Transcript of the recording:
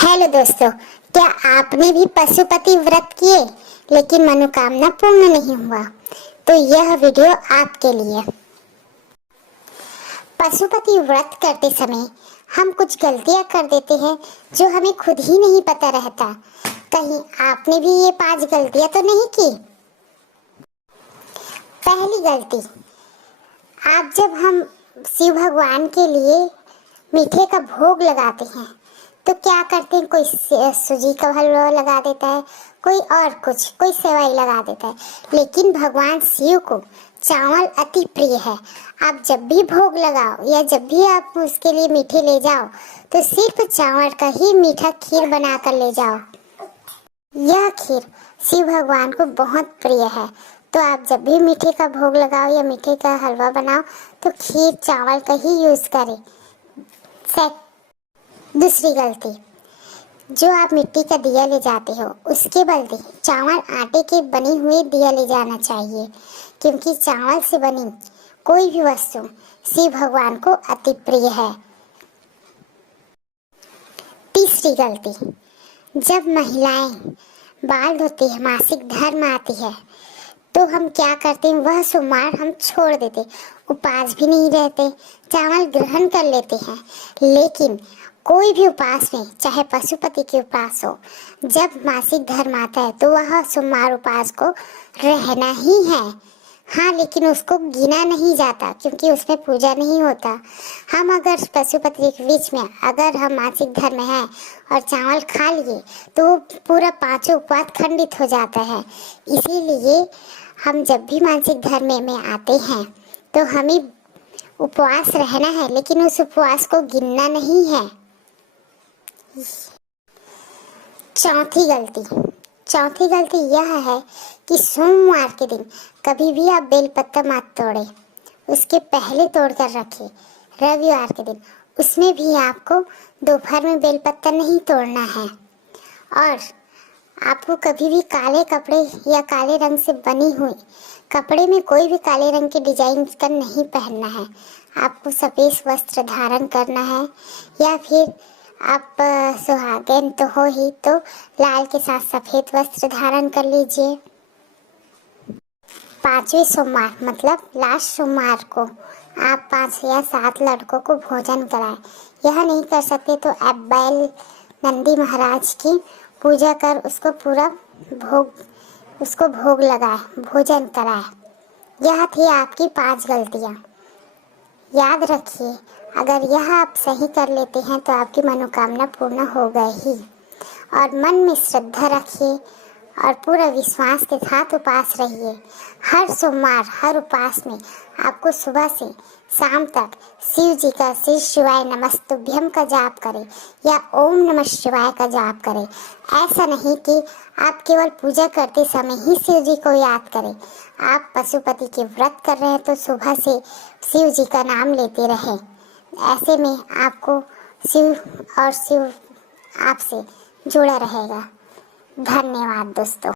Hello दोस्तों, क्या आपने भी पशुपति व्रत किए लेकिन मनोकामना पूर्ण नहीं हुआ? तो यह वीडियो आपके लिए। पशुपति व्रत करते समय हम कुछ गलतियां कर देते हैं जो हमें खुद ही नहीं पता रहता। कहीं आपने भी ये 5 गलतियां तो नहीं की? पहली गलती, आप जब हम शिव भगवान के लिए मीठे का भोग लगाते हैं तो क्या करते हैं, कोई सूजी का हलवा लगा देता है, कोई और कुछ, कोई सेवई लगा देता है। लेकिन भगवान शिव को चावल अति प्रिय है। आप जब भी भोग लगाओ या जब भी आप उसके लिए मीठे ले जाओ तो सिर्फ चावल का ही मीठा खीर बना कर ले जाओ। यह खीर शिव भगवान को बहुत प्रिय है। तो आप जब भी मीठे का भोग लगाओ या मीठे का हलवा बनाओ तो खीर चावल का ही यूज करें। दूसरी गलती, जो आप मिट्टी का दिया ले जाते हो उसके बदले चावल आटे के बने हुए दिया ले जाना चाहिए, क्योंकि चावल से बनी कोई भी वस्तु शिव भगवान को अति प्रिय है। तीसरी गलती, जब महिलाएं बाल धोती है, मासिक धर्म आती है, तो हम क्या करते हैं, वह सोमवार हम छोड़ देते, उपवास भी नहीं रहते, चावल ग्रहण कर लेते हैं। लेकिन कोई भी उपवास में, चाहे पशुपति के उपवास हो, जब मासिक धर्म आता है तो वह सोमवार उपवास को रहना ही है। हाँ, लेकिन उसको गिना नहीं जाता क्योंकि उसमें पूजा नहीं होता। हम अगर पशुपति के बीच में अगर हम मासिक धर्म में हैं और चावल खा लिए तो पूरा 5 उपवास खंडित हो जाता है। इसीलिए हम जब भी मासिक धर्म में आते हैं तो हमें उपवास रहना है, लेकिन उस उपवास को गिनना नहीं है। चौथी गलती यह है कि सोमवार के दिन कभी भी आप बेलपत्ता मत तोड़े, उसके पहले तोड़ कर रखें। रविवार के दिन उसमें भी आपको दोपहर में बेलपत्ता नहीं तोड़ना है। और आपको कभी भी काले कपड़े या काले रंग से बनी हुई कपड़े में कोई भी काले रंग के डिजाइन का नहीं पहनना है। आपको सफेद वस्त्र धारण करना है, या फिर आप सुहागन तो हो ही तो लाल के साथ सफेद वस्त्र धारण कर लीजिए। 5वें सोमवार मतलब लास्ट सोमवार को आप 5 या 7 लड़कों को भोजन कराएं। यह नहीं कर सकते तो आप बैल नंदी महाराज की पूजा कर उसको पूरा भोग लगाए, भोजन कराए। यह थी आपकी 5 गलतियाँ। याद रखिए, अगर यह आप सही कर लेते हैं तो आपकी मनोकामना पूर्ण हो गई ही। और मन में श्रद्धा रखिए और पूरा विश्वास के साथ उपवास रहिए। हर सोमवार, हर उपवास में आपको सुबह से शाम तक शिव जी का श्री शिवाय नमस्तुभ्यम का जाप करें या ओम नमः शिवाय का जाप करें। ऐसा नहीं कि आप केवल पूजा करते समय ही शिव जी को याद करें। आप पशुपति के व्रत कर रहे हैं तो सुबह से शिव जी का नाम लेते रहें। ऐसे में आपको शिव आपसे जुड़ा रहेगा। धन्यवाद दोस्तों।